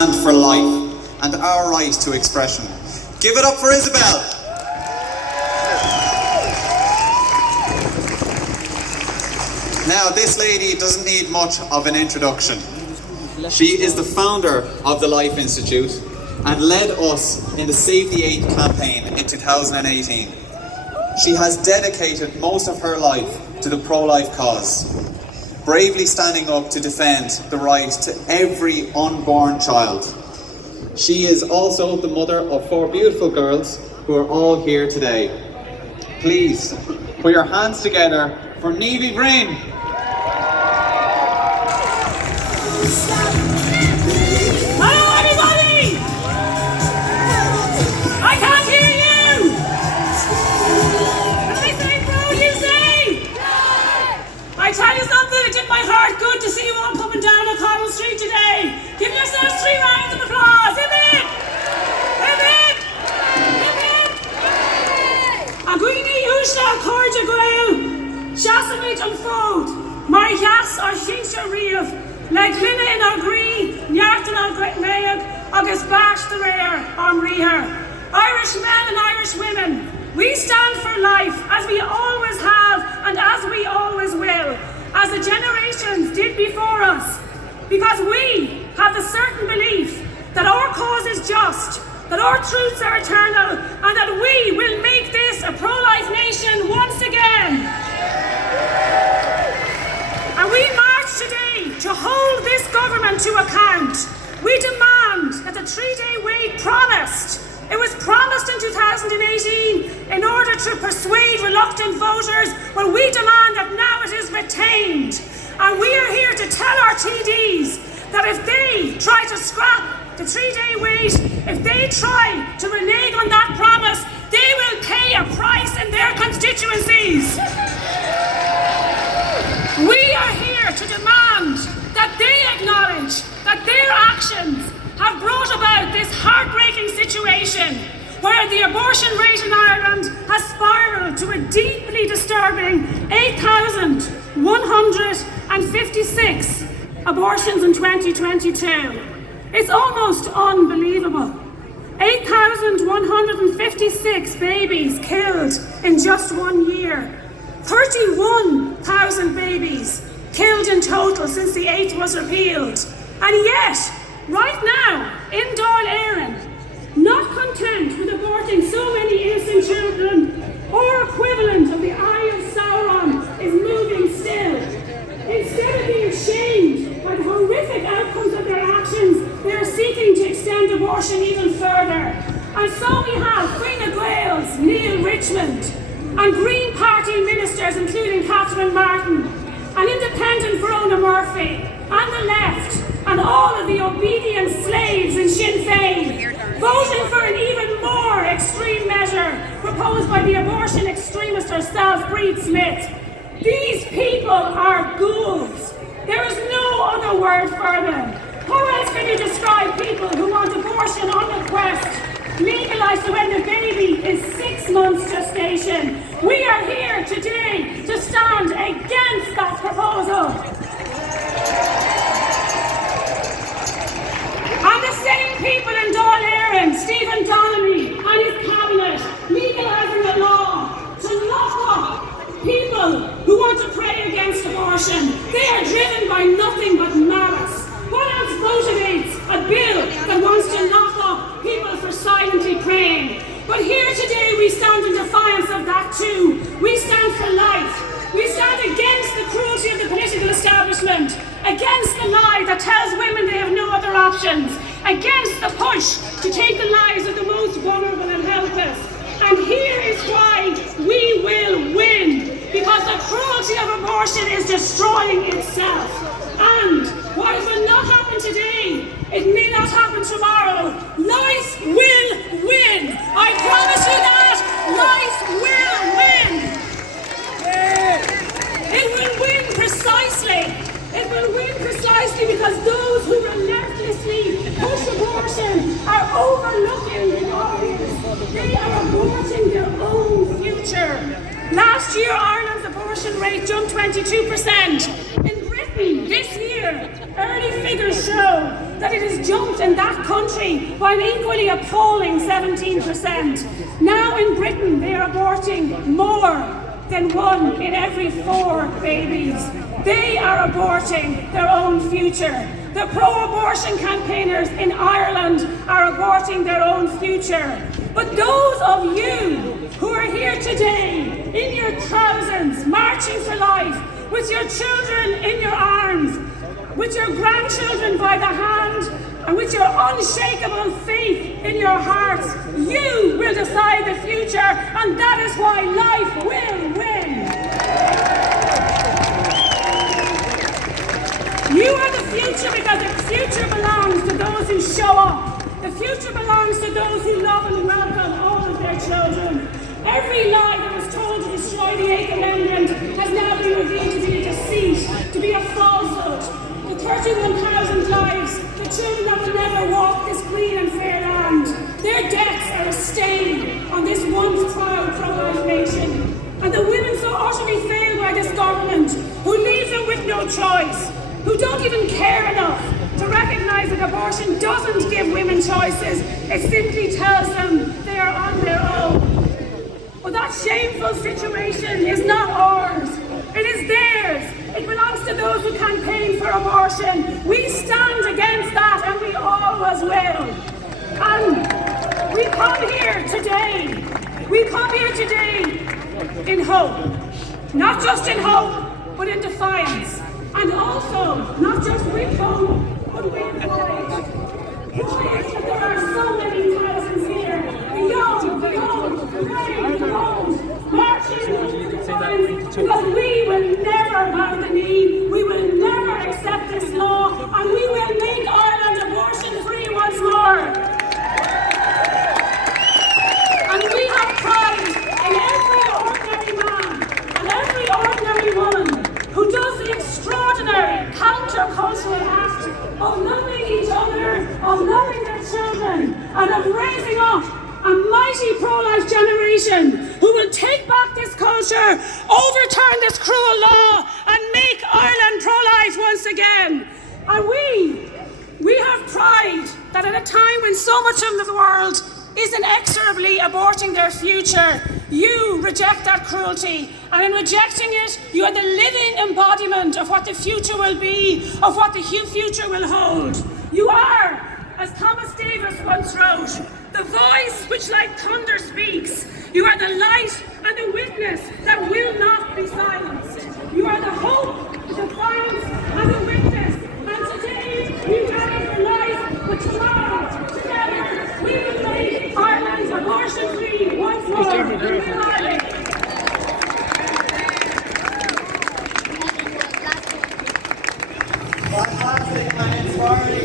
stand for life and our right to expression. Give it up for Isabel. Now, this lady doesn't need much of an introduction. She is the founder of the Life Institute and led us in the Save the Eight campaign in 2018. She has dedicated most of her life to the pro-life cause, bravely standing up to defend the right to every unborn child. She is also the mother of 4 beautiful girls who are all here today. Please put your hands together for Niamh Bhrinn. Hello everybody! I can't hear you! Did I say bro, you say? I tell you something, it did my heart good to see you all coming down O'Connell Street today. Give yourselves 3 rounds of applause. Hip hip! Hip hip! Hip hip! A gwini ushla cordia gwael. Shasamit an fod. Mar yas ar shincha riav. Leg linna in our green, Nyartan al Greig, August Bash the Rare, Riher. Irish men and Irish women, we stand for life as we always have and as we always will, as the generations did before us, because we have the certain belief that our cause is just, that our truths are eternal, and that we will make this a pro-life nation once again. And we march today to hold this government to account. We demand that the 3-day wait promised. It was promised in 2018 in order to persuade reluctant voters, but we demand that now it is retained. And we are here to tell our TDs that if they try to scrap the 3-day wait, if they try to renege on that promise, they will pay a price in their constituencies. We are here to demand that they acknowledge that their actions have brought about this heartbreaking situation where the abortion rate in Ireland has spiralled to a deeply disturbing 8,156 abortions in 2022. It's almost unbelievable. 8,156 babies killed in just 1 year. 31,000 babies killed in total since the 8th was repealed. And yet, right now, in Dáil Éireann, not content with aborting so many innocent children, our equivalent of the Eye of Sauron is moving still. Instead of being shamed by the horrific outcomes of their actions, they are seeking to extend abortion even further. And so we have Fianna Gael's Neil Richmond, and Green Party ministers including Catherine Martin, and independent Verona Murphy, and the left, and all of the obedient slaves in Sinn Féin, voting for an even more extreme measure proposed by the abortion extremist herself, Breed Smith. These people are ghouls. There is no other word for them. How else can you describe people who want abortion on request, legalised when the baby is 6 months gestation? We are here today to stand against that proposal. And the same people in Dáil Éireann, Stephen Donnelly and his cabinet, legalising the law to lock up people who want to pray against abortion. They are driven by nothing but malice. What else motivates a bill that wants to lock up people for silently praying? But here today we stand in defiance of that too. We stand for life. We stand against the cruelty of the political establishment, against the lie that tells women they have no other options, against the push to take the lives of the most vulnerable and helpless. And here is why we will win, because the cruelty of abortion is destroying itself. And while it will not happen today, it may not happen tomorrow, life will win. I promise you that. Life will win. It will win precisely. It will win precisely because those who relentlessly push abortion are overlooking the obvious. They are aborting their own future. Last year, Ireland's abortion rate jumped 22%. In Britain, this year, early figures show that it has jumped in that country by an equally appalling 17%. Now in Britain they are aborting more than 1 in every 4 babies. They are aborting their own future. The pro-abortion campaigners in Ireland are aborting their own future. But those of you who are here today, in your thousands, marching for life, with your children in your arms, with your grandchildren by the hand, and with your unshakable faith in your hearts, you will decide the future, and that is why life will win. You are the future because the future belongs to those who show up. The future belongs to those who love and welcome all of their children. Every lie that was told to destroy the 8th Amendment has now been revealed to be a deceit, to be a falsehood. The 31,000 lives, the children that will never walk this clean and fair land, their deaths are a stain on this once proud pro-life nation. And the women so utterly failed by this government, who leaves them with no choice, who don't even care enough to recognise that abortion doesn't give women choices, it simply tells them they are on their own. But that shameful situation is not ours, it is theirs. It belongs to those who campaign for abortion. We stand against that, and we always will. And we come here today in hope. Not just in hope, but in defiance. And also, not just with hope, but with courage. Courage that there are so many thousands here. The young, the old, the brave, the old, marching in defiance, because we will never bow the knee, we will never accept this law, and we will make Ireland abortion-free once more. And we have pride in every ordinary man and every ordinary woman who does the extraordinary counter-cultural act of loving each other, of loving their children, and of raising up a mighty pro-life generation who will take back this culture, overturn this cruel law, and make Ireland pro-life once again. And we have pride that at a time when so much of the world is inexorably aborting their future, you reject that cruelty, and in rejecting it, you are the living embodiment of what the future will be, of what the future will hold. You are, as Thomas Davis once wrote, the voice which like thunder speaks. You are the light and the witness that will not be silenced. You are the hope, the defiance, and the witness. And today, we rally for life, but tomorrow, together, we will make Ireland abortion-free once more. Fantastic and inspiring.